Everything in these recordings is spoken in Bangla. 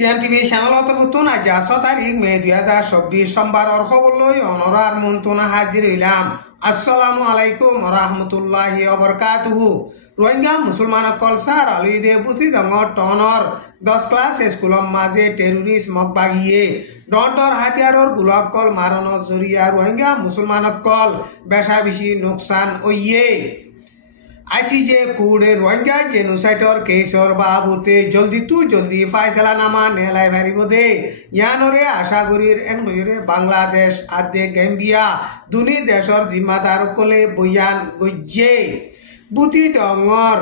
টিএমটিভি চ্যানেলত নতুন আজ 10 তারিখ মে 2024 সোমবার খবরলৈ অনরার মন্ত্রণা হাজির হইলাম। আসসালামু আলাইকুম রহমতুল্লাহি ওবরকাতুহু। রোহিঙ্গা মুসলমান কলসার আলুইদে বুতি ডঙর টনর 10 ক্লাস স্কুলর মাঝে টেরোরিস্ট মকবাগিয়ে ডর হাতিয়ারর গুলাব কল মারণর জরিয়া রোহিঙ্গা মুসলমান কল বেশা বেশি নোকসান ওইয়ে আইসিজে কুড়ে রোহিঙ্গা জেনোসাইডর কেসর বাবুতে জলদি ফাইসলানামা নেলাই ভারিব দে ইয়ানরে আশা করির এনরে বাংলাদেশ আদে গেম্বিয়া দুনি দেশর জিম্মাদার কলে বয়ান গজ্জে বুতি ডঙর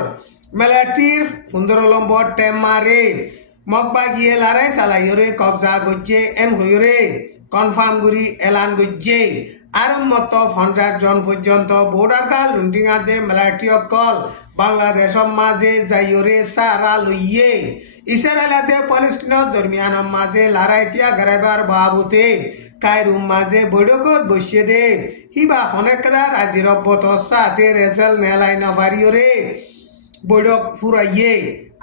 মেলাটির 15 নম্বর টেমারে মকবাগিয়ে লারাই সালাইরে কবজা গজ্জে এনরে কনফার্ম করি এলান গজ্জে আরম্মত 50 জন পর্যন্ত বর্ডার কাল লুন্ডিঙাতে মেলাটি অকল বাংলাদেশের মাঝে যাইরে সারা লইয়ে ইসরায়েলাতে পলিস্টিনের দরমিয়ান মাঝে লড়াইতিয়া গড়াইবার বাবুতে কায়রুম মাঝে বৈঠকত বসিয়ে দে হিবা অনেকদা রাজির অব্বত সাথে রেজাল নেলাই নভারিয়রে বৈঠক ফুরাইয়ে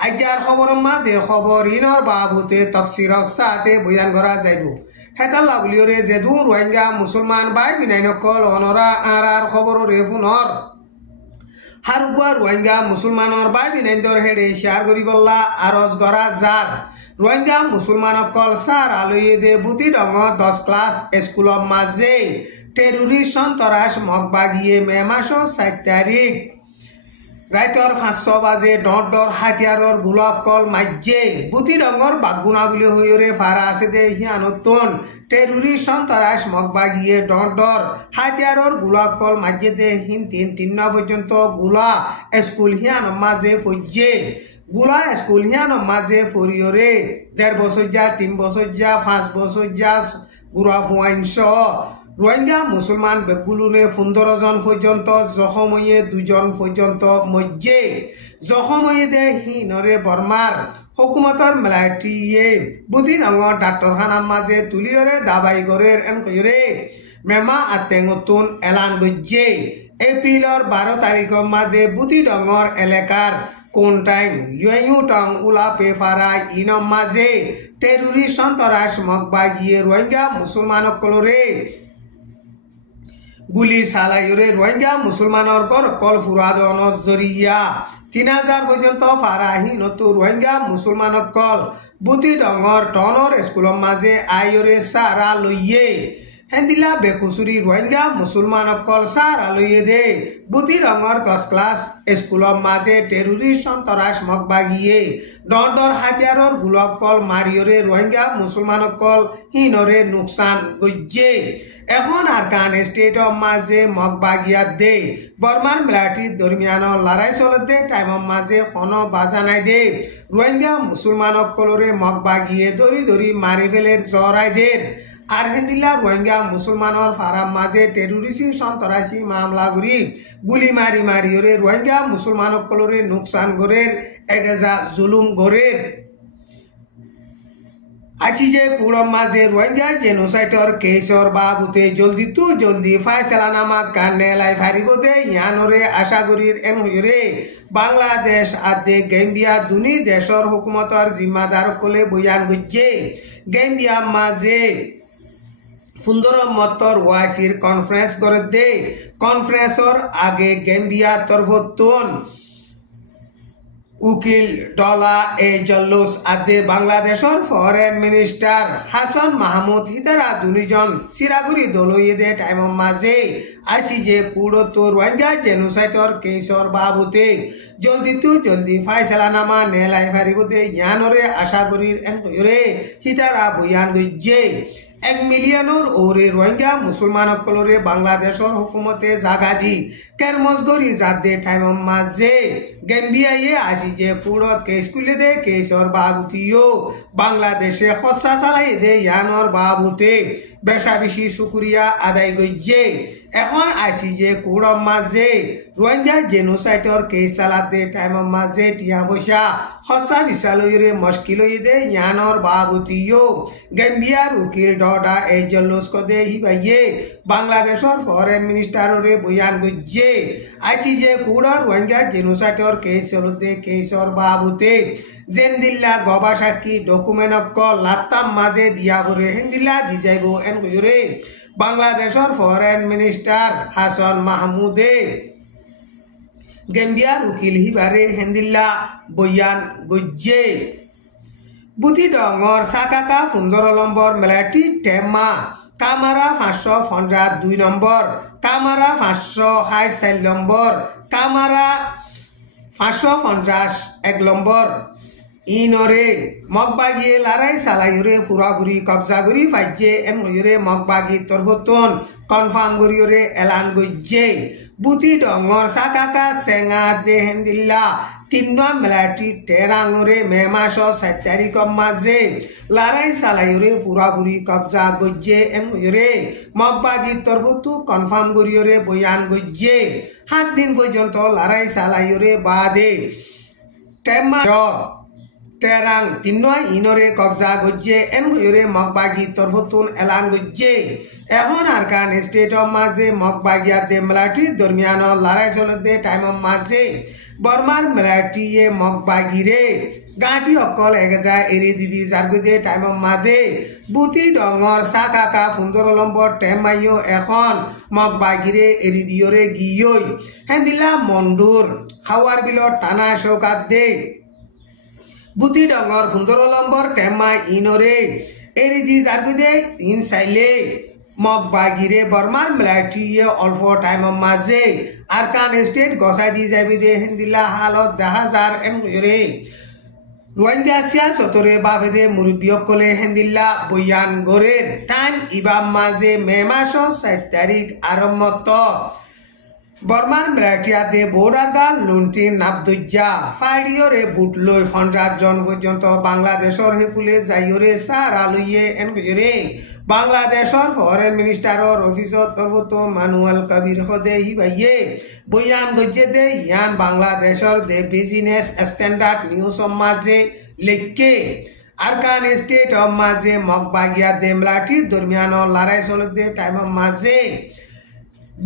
আইজার খবর মাঝে খবর ইনর বাবুতে তফসিরর সাথে বয়ান করা যাইব হেতাল্লা বুলিওরে যেদু রোহিঙ্গা মুসলমান বাই বিনাইন কল অনরা আর খবর রে ফুনর হারুবা রোহিঙ্গা মুসলমানর বাই বিনাইন্দর হেডে শেয়ার করি বললা আরজ গড়া যার রোহিঙ্গা মুসলমান কল সার আলুয়ে দে বুতি ডঙ 10 ক্লাস স্কুলর মাঝে টেরোরিস্ট সন্তরাস মকবাগিয়ে মে মাস 7 তারিখ রাইতর 500 বাজে ডর হাতিয়ারর গুলাব কল মাঝে বুতি ডঙর বাগুনা বলে হইরে ফারা আছে দে হিয়া নতুন টেরোরিস্ট সন্তরাস মকবাগিয়ে ডর হাতিয়ারর গুলাব কল মাঝে দে হিন 3 পর্যন্ত গুলা স্কুল হিয়ান মাঝে ফজ্জে গুলা স্কুল হিয়ান মাঝে ফরিয়রে 1.5 বছর যা 3 বছর যা 5 বছর যা গুড়া ফুয়াইনশ রোহিঙ্গা মুসলমান বেগুলুনে 15 জন পর্যন্ত জখম হয়ে 2 জন পর্যন্ত মজ্জে জখম হয়ে দে হিনরে বর্মার হুকুমতর মেলাটিয়ে বুদিন অঙ্গ ডাক্তারখানার মাঝে তুলিয়রে দাবাই গরের এনকয়রে মেমা আতেঙ্গতুন এলান গজ্জে এপ্রিলর 12 তারিখের মাঝে বুদি ডঙর এলাকার কোনটাইম ইউ টং উলা পেফারা ইনম মাঝে টেরোরিস্ট সন্তরাস মকবাগিয়ে রোহিঙ্গা মুসলমান কলরে গুলি সালাইরে রোহিঙ্গা মুসলমানর কল ফুরাদন জরিয়া 3000 পর্যন্ত ফারাহি নতু রোহিঙ্গা মুসলমান কল বুতি ডঙর টনর স্কুলর মাঝে আইরে সারা লইয়ে হেন্দিলা বেকুসুরি রোহিঙ্গা মুসলমান কল সারা লইয়ে দে বুতি ডঙর 10 ক্লাস স্কুলর মাঝে টেরোরিস্ট সন্তরাস মকবাগিয়ে ডর হাতিয়ারর গুলব কল মারিয়রে রোহিঙ্গা মুসলমান কল হিনরে নোকসান গজ্জে এখন আর কান স্টেট মাঝে মকবাগিয়া দে বর্মান মিলাটির দরমিয়ান লড়াই চলতে টাইম মাঝে কোন বাজা নাই দে রোহিঙ্গা মুসলমান কলরে মকবাগিয়ে দরি মারি ফেলের জরাইদের আর হেন্দিলা রোহিঙ্গা মুসলমানর ফারাম মাঝে টেরোরিস্ট সন্ত্রাসী মামলা গুলি গুলি মারিওরে রোহিঙ্গা মুসলমান কলরে নোকসান গরের এগেজা জুলুম গরের আইসিজে কুড়ম মাঝে রোহিঙ্গা জেনোসাইডর কেসর বাবুতে জলদি ফাইসলানামা কানে লাই ফারিব দে ইয়ানরে আশা করির এনরে বাংলাদেশ আদে গেম্বিয়া দুনি দেশর হুকুমতর জিম্মাদার কলে বয়ান গজ্জে গেম্বিয়া মাঝে 15 মতর ওয়াইসির কনফারেন্স করে দে কনফারেন্সর আগে গেম্বিয়া তরফতুন উকিল ডলা এ জল্লুস আদে বাংলাদেশের ফরেন মিনিস্টার হাসান মাহমুদ হিদারা দুনিজন সিরাগুড়ি দলইয়ে দে টাইম মাঝে আইসিজে কুড়তো রোহিঙ্গা জেনোসাইডর কেসর বাবুতে জলদি ফাইসলানামা নেলাই ফারিব দে ইয়ানরে আশা করির এনরে হিদারা বয়ান গজ্জে 1 মিলিয়নের ওরে রোহিঙ্গা মুসলমান কলরে বাংলাদেশের হুকুমতে জাগা দি কেরমজগরি জাদে টাইম মাঝে গেম্বিয়ায়ে আসিজে পুরত কেস কুলে দে কেসর বাবুতিও বাংলাদেশে খসা চালাই দে ইয়ানর বাবুতে বেশা বেশি শুক্রিয়া আদায় গজ্জে এখন আইসিজে কুড়ম মাঝে রোহিঙ্গা জেনোসাইডর কেস চালাতে টাইম মাঝে টিয়া পয়সা খসা বিশালরে মুশকিল হয়ে দে ইয়ানর বাবুতিও গেম্বিয়ার উকিল ডডা এই জল্লুস কদে হিবাইয়ে বাংলাদেশের ফরেন মিনিস্টাররে বয়ান গজ্জে আইসিজে কুড়া রোহিঙ্গা জেনোসাইডর কেস চলতে কেসর বাবুতে জেন্দিল্লা গবা সাক্ষী ডকুমেন্ট অকল লাত্তাম মাঝে দিয়া ভরে হেন্দিল্লা দি যাইব এন কইরে বাংলাদেশের ফরেন মিনিস্টার হাসান মাহমুদে গেম্বিয়ার উকিল হিবারে হেন্দিল্লা বয়ান গজ্জে বুতি ডঙর সাকাকা 15 নম্বর মেলাটি টেমা কামারা 550 2 নম্বর কামারা 560 নম্বর কামারা 550 1 নম্বর ইনরে মগবাগিয়ে লড়াই সালাইরে পুরাপুরি কবজা করি পাইছে এন কইরে মগবাগি তরফতন কনফার্ম করিরে এলান গজ্জে বুতি ডঙর সাকাকা সেঙ্গা দে হেন্দিল্লা 3 মেলাটি টেরাঙরে মে মাস 7 তারিখ মাঝে লড়াই সালাইরে পুরাপুরি কবজা গজ্জে এন কইরে মগবাগি তরফতু কনফার্ম করিরে বয়ান গজ্জে 7 দিন পর্যন্ত লড়াই সালাইরে বাদে টেমা টেরাং 3 ইনরে কবজা গজ্জে এন কইরে মগবাগি তরফতুন এলান গজ্জে এখন আরকান স্টেট অফ মাঝে মগবাগিয়া দে মেলাটি দরমিয়ান লড়াই চলতে টাইম মাঝে বর্মার মেলাটি মগবাগিরে গাঁটি অকল এগেজা এরি দিদি জারগুদে টাইম মাঝে বুতি ডঙর সাকাকা 15 নম্বর টেমাইও এখন মগবাগিরে এরি দিয়রে গিয়ই হেন্দিলা মন্ডুর খাওয়ার বিলত টানা চৌকাত দে বুতি ডঙর 15 নম্বর টেমা ইনরে এরি দি জারগুদে ইন সাইলে মগবাগিরে বর্মার মেলাটিয়ে অল্প টাইম মাঝে আরকান স্টেট গসাই দি যাবি দে হেন্দিলা হালত দেখা যার এন কইরে রোহিঙ্গা সিয়া সতরে বাভেদে মুরব্বিয়কলে হেন্দিল্লা বয়ান গরের টাইম ইবাম মাঝে মে মাস 7 তারিখ আরম্ভত বর্মার মেলাটিয়াতে বোর্ডার গাল লুন্টি নাবদুজ্জা ফাইডিওরে বুটলই 50 জন পর্যন্ত বাংলাদেশের হেকুলে যাইরে সার আলুইয়ে এন কইরে বাংলাদেশের ফরেন মিনিস্টারর অফিসত তরফত মানুয়াল কবির হদে হিবাইয়ে বয়ান গজ্জে দে ইয়ান বাংলাদেশের দে বিজনেস স্ট্যান্ডার্ড নিউজ মাঝে লেখকে আরকান স্টেট অফ মাঝে মগবাগিয়া দেমলাটি দরমিয়ান লড়াই চলতে টাইম মাঝে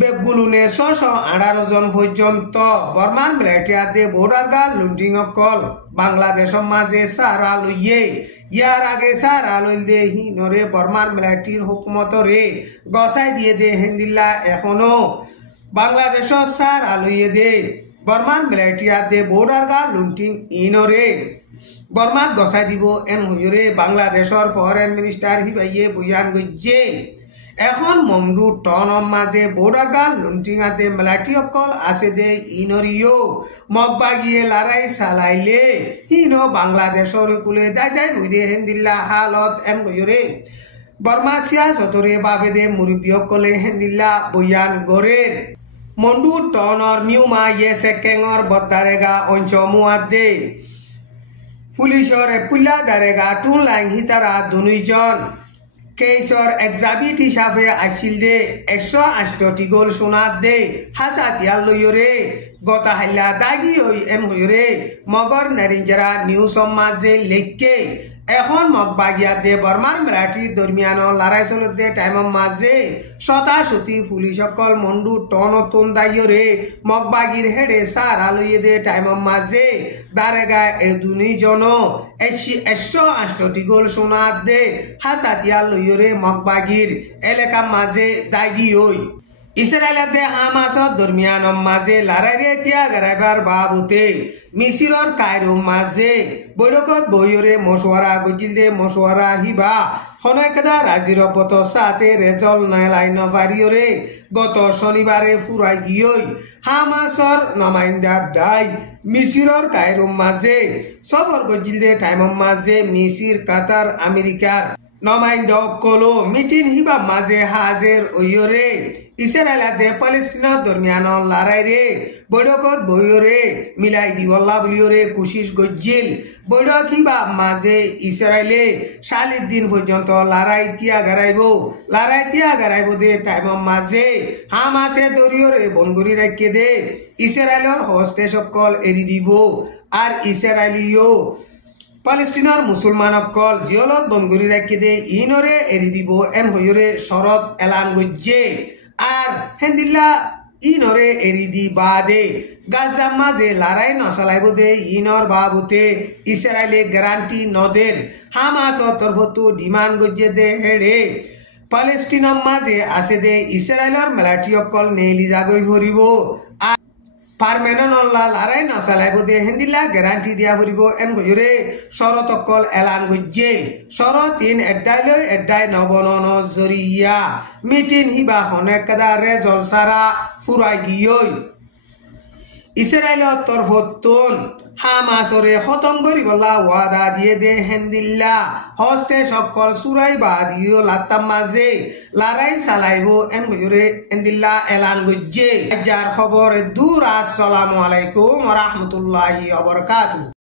বেগুলুনে 618 জন পর্যন্ত বর্মার মেলাটিয়াতে বোর্ডার গাল লুন্টিং অকল বাংলাদেশের মাঝে সারা লইয়ে ইয়ার আগে সারা লইল দে হিনরে বর্মার মেলাটির হুকুমতরে গসাই দিয়ে দে হেন্দিল্লা এখনো বাংলাদেশের সারা লইয়ে দে বর্মার মেলাটিয়াতে বোর্ডার গাল লুন্টিং ইনরে বর্মাত গসাই দিব এন হইরে বাংলাদেশের ফরেন মিনিস্টার হিবাইয়ে বয়ান গজ্জে এখন মমরু টন মাঝে বোর্ডার গাল লুন্টিঙাতে মেলাটি অকল আছে দে ইনরিও মগবাগিয়ে লড়াই চালাইলে ইনো বাংলাদেশের কুলে দাই বুঝে হেন্দিল্লা হালত এন কইরে বর্মাসিয়া সতরে বাবে দে মুরব্বী অকলে হেন্দিল্লা বয়ান গরের মন্ডু টনর নিউমা ইয়েসে কেঙর বদারেগা অঞ্চমুয়াত দে পুলিশর এপুল্লা দারেগা টুন লাইন হিতারা 2 জন কেসর এক্সাবিট হিসাবে আসছিল দে 108টি গোল সোনাত দে হাসাতিয়ার লইরে গতা হাইলা দাগি ওই এন হইরে মগর নারিঞ্জারা নিউজ মাঝে লেখকে এখন মগবাগিয়া দে বর্মার মেলাটি দরমিয়ান লড়াই চলতে টাইম মাঝে 77 পুলিশ সকল মন্ডু টনতন দাইরে মগবাগির হেডে সারা লইয়ে দে টাইম মাঝে দারেগা এ 2 জন 108টি গোল সোনাত দে হাসাতিয়ার লইরে মগবাগির এলাকা মাঝে দাগি ওই ইসরায়েলতে হামাসর দরমিয়ান মাঝে লড়াইরে তিয়া গরাইবার বাবুতে মিসিরর কায়রো মাঝে বৈঠকত বইরে মশওয়ারা গজিল দে মশওয়ারা হিবা হনয়কদা রাজির পথ সাথে রেজল নাইলাই নভারিয়রে গত শনিবারে ফুরাই গিয়ই হামাসর নমাইন্দা ডাই মিসিরর কায়রো মাঝে সফর গজিল দে টাইম মাঝে মিসির কাতার আমেরিকার নমাইন্দ কলো মিটিং হিবা মাঝে হাজের ওইরে ইসরায়েলাতে প্যালেস্টিনা দরমিয়ান লড়াই রে বৈঠকত বইরে মিলাই দিবল্লা বলিওরে কোশিশ গজ্জিল বৈঠক হিবা মাঝে ইসরায়েলে 40 দিন পর্যন্ত লড়াই তিয়া গারাইব দে টাইম মাঝে হামাসে দরিয়রে বনগরি রাখে দে ইসরায়েলের হোস্টেস সকল এরি দিব আর ইসরায়েলিও প্যালেস্টিনার মুসলমান সকল জিয়লত বনগরি রাখে দে ইনরে এরি দিব এন হইরে শরত এলান গজ্জে আর হেন্দিল্লা ইনরে এরিদি বাদে গাজার মাঝে লড়াই নচলাইব দে ইনর বাবুতে ইসরায়েলে গ্যারান্টি নদের হামাস তরফতো ডিমান্ড গজ্জে দে হেড়ে প্যালেস্টিনৰ মাঝে আছে দে ইসরায়েলৰ মিলিটারি অকল নেলি যাগৈ ফুরিব পারমানেন্টলা লড়াই নচলাইব দে হেন্দিলা গ্যারান্টি দিয়া ফুরিব এন গজরে শরত অকল এলান গজ্জে শরত তিন এড্ডাই এড্ডাই নবনন জরিয়া মিটিং হিবা হনে কেদারে জলসারা ফুরাই গিয়ই ইসরায়েলৰ তরফতন হামাসরে খতম করিবলা ওয়াদা দিয়ে দে হেন্দিল্লা হস্তে সকল সুরাই বাদিও লাত্তাম মাঝে লড়াই চালাইব এন গজরে হেন্দিল্লা এলান গজ্জে যার খবর দূর। আসসালামু আলাইকুম ওয়া রাহমাতুল্লাহি ওয়া বারাকাতুহু।